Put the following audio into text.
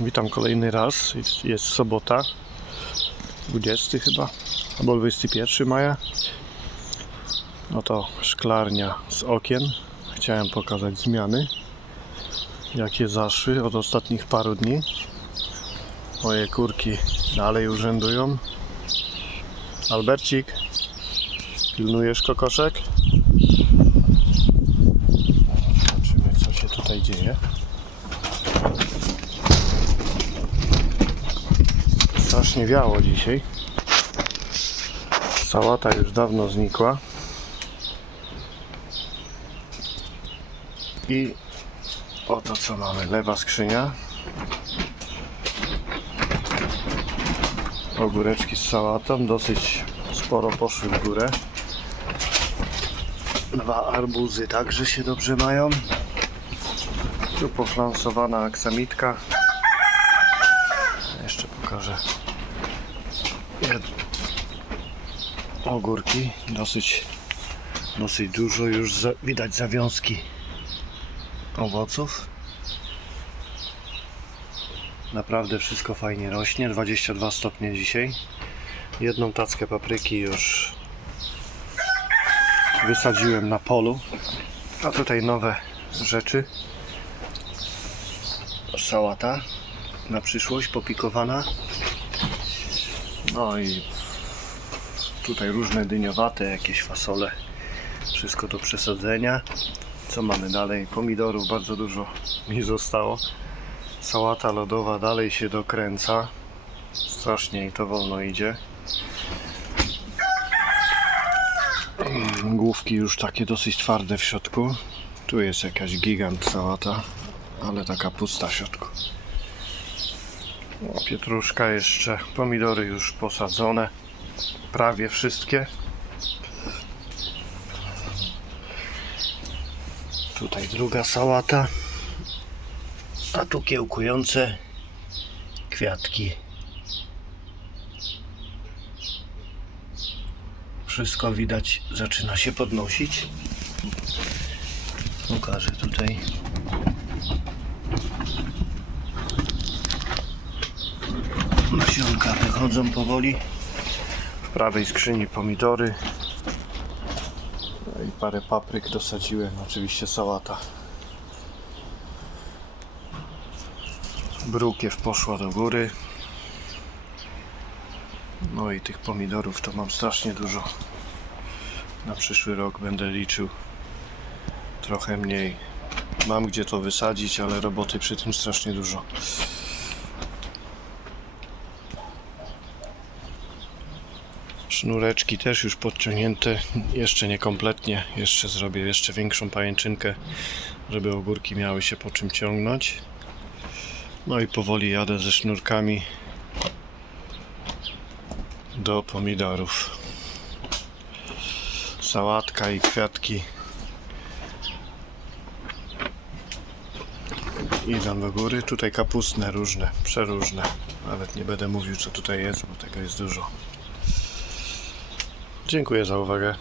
Witam kolejny raz. Jest, jest sobota, 20 chyba, albo 21 maja. Oto szklarnia z okien. Chciałem pokazać zmiany, jakie zaszły od ostatnich paru dni. Moje kurki dalej urzędują. Albercik, pilnujesz kokoszek? Zobaczymy, co się tutaj dzieje. Strasznie wiało dzisiaj. Sałata już dawno znikła. I oto co mamy. Lewa skrzynia. Ogóreczki z sałatą. Dosyć sporo poszły w górę. Dwa arbuzy także się dobrze mają. Tu poflansowana aksamitka. Jeszcze pokażę. Ogórki. Dosyć, dosyć dużo już za... widać zawiązki owoców. Naprawdę wszystko fajnie rośnie. 22 stopnie dzisiaj. Jedną tackę papryki już wysadziłem na polu. A tutaj nowe rzeczy. Sałata na przyszłość popikowana. No i tutaj różne dyniowate, jakieś fasole. Wszystko do przesadzenia. Co mamy dalej? Pomidorów bardzo dużo mi zostało. Sałata lodowa dalej się dokręca. Strasznie i to wolno idzie. Główki już takie dosyć twarde w środku. Tu jest jakaś gigant sałata, ale taka pusta w środku. Pietruszka jeszcze, pomidory już posadzone, prawie wszystkie. Tutaj druga sałata, a tu kiełkujące kwiatki. Wszystko widać zaczyna się podnosić. Pokażę tutaj Nasionka wychodzą powoli. Prawej skrzyni pomidory. No i parę papryk dosadziłem. Oczywiście sałata. Brukiew poszła do góry. No i tych pomidorów to mam strasznie dużo. Na przyszły rok będę liczył trochę mniej. Mam gdzie to wysadzić, ale roboty przy tym strasznie dużo. Sznureczki też już podciągnięte, jeszcze nie kompletnie. Jeszcze zrobię jeszcze większą pajęczynkę, żeby ogórki miały się po czym ciągnąć. No i powoli jadę ze sznurkami do pomidorów. Sałatka i kwiatki idą do góry. Tutaj kapustne różne, przeróżne. Nawet nie będę mówił co tutaj jest, bo tego jest dużo. Dziękuję za uwagę.